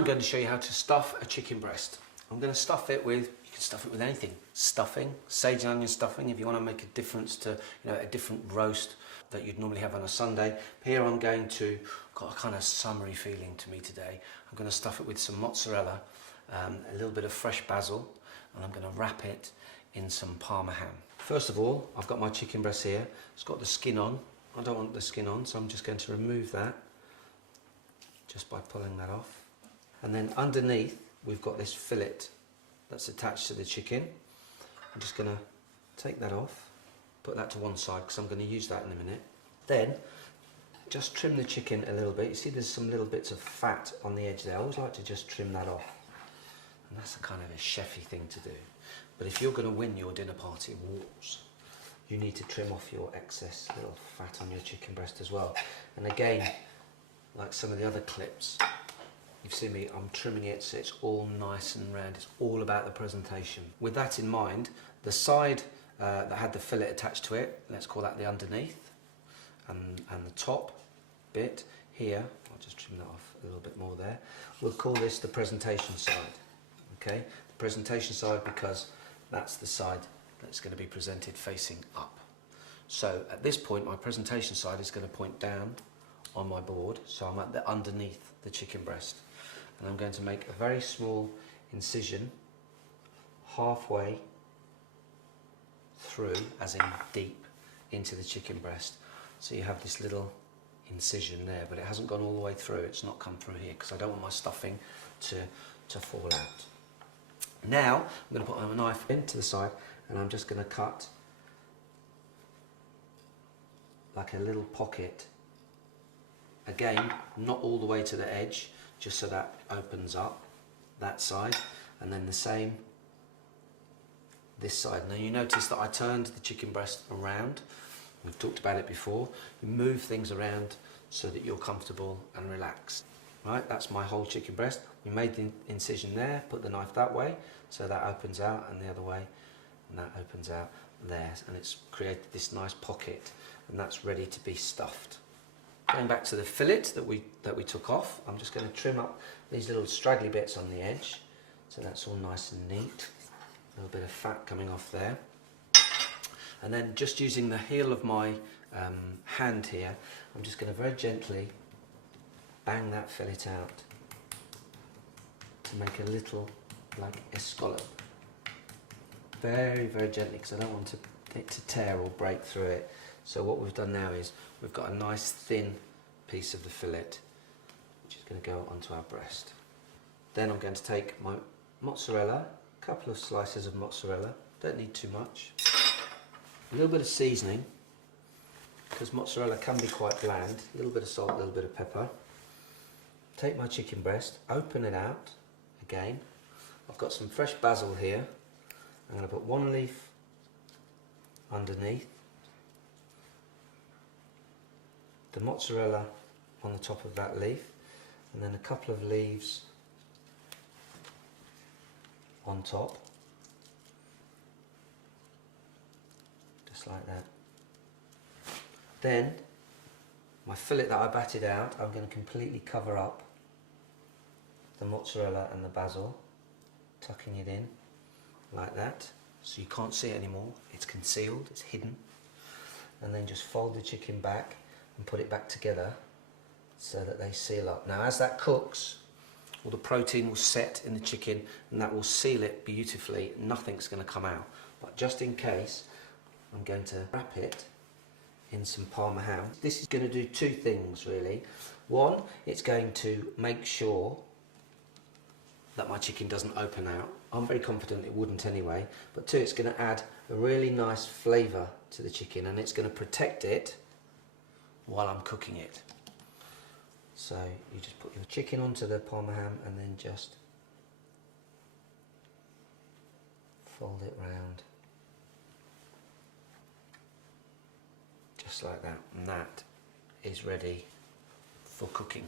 I'm going to show you how to stuff a chicken breast. I'm going to stuff it with, you can stuff it with anything. Stuffing, sage and onion stuffing, if you want to make a difference to, a different roast that you'd normally have on a Sunday. Here I'm going to, got a kind of summery feeling to me today. I'm going to stuff it with some mozzarella, a little bit of fresh basil, and I'm going to wrap it in some Parma ham. First of all, I've got my chicken breast here. It's got the skin on. I don't want the skin on, so I'm just going to remove that just by pulling that off. And then underneath, we've got this fillet that's attached to the chicken. I'm just going to take that off, put that to one side because I'm going to use that in a minute. Then, just trim the chicken a little bit. You see there's some little bits of fat on the edge there. I always like to just trim that off. And that's a kind of a chefy thing to do. But if you're going to win your dinner party wars, you need to trim off your excess little fat on your chicken breast as well. And again, like some of the other clips, you've seen me, I'm trimming it so it's all nice and round. It's all about the presentation. With that in mind, the side that had the fillet attached to it, let's call that the underneath, and the top bit here, I'll just trim that off a little bit more there. We'll call this the presentation side. Okay, the presentation side because that's the side that's going to be presented facing up. So at this point, my presentation side is going to point down on my board, so I'm at the underneath the chicken breast, and I'm going to make a very small incision halfway through, as in deep, into the chicken breast. So you have this little incision there, but it hasn't gone all the way through. It's not come through here because I don't want my stuffing to fall out. Now I'm going to put my knife into the side, and I'm just going to cut like a little pocket. Again, not all the way to the edge, just so that opens up that side, and then the same this side. Now you notice that I turned the chicken breast around. We've talked about it before. You move things around so that you're comfortable and relaxed. Right, that's my whole chicken breast. We made the incision there, put the knife that way, so that opens out, and the other way, and that opens out there, and it's created this nice pocket, and that's ready to be stuffed. Going back to the fillet that we took off, I'm just going to trim up these little straggly bits on the edge, so that's all nice and neat. A little bit of fat coming off there, and then just using the heel of my hand here, I'm just going to very gently bang that fillet out to make a little like escalope. Very, very gently, because I don't want it to tear or break through it. So what we've done now is we've got a nice thin piece of the fillet which is going to go onto our breast. Then I'm going to take my mozzarella, a couple of slices of mozzarella, don't need too much, a little bit of seasoning because mozzarella can be quite bland, a little bit of salt, a little bit of pepper. Take my chicken breast, open it out again. I've got some fresh basil here. I'm going to put one leaf underneath, the mozzarella on the top of that leaf, and then a couple of leaves on top, just like that. Then my fillet that I batted out, I'm going to completely cover up the mozzarella and the basil, tucking it in like that, so you can't see it anymore. It's concealed, it's hidden. And then just fold the chicken back and put it back together so that they seal up. Now as that cooks, all the protein will set in the chicken and that will seal it beautifully. Nothing's going to come out. But just in case, I'm going to wrap it in some Parma ham. This is going to do two things really. One, it's going to make sure that my chicken doesn't open out. I'm very confident it wouldn't anyway. But two, it's going to add a really nice flavour to the chicken, and it's going to protect it while I'm cooking it. So you just put your chicken onto the Parma ham and then just fold it round. Just like that. And that is ready for cooking.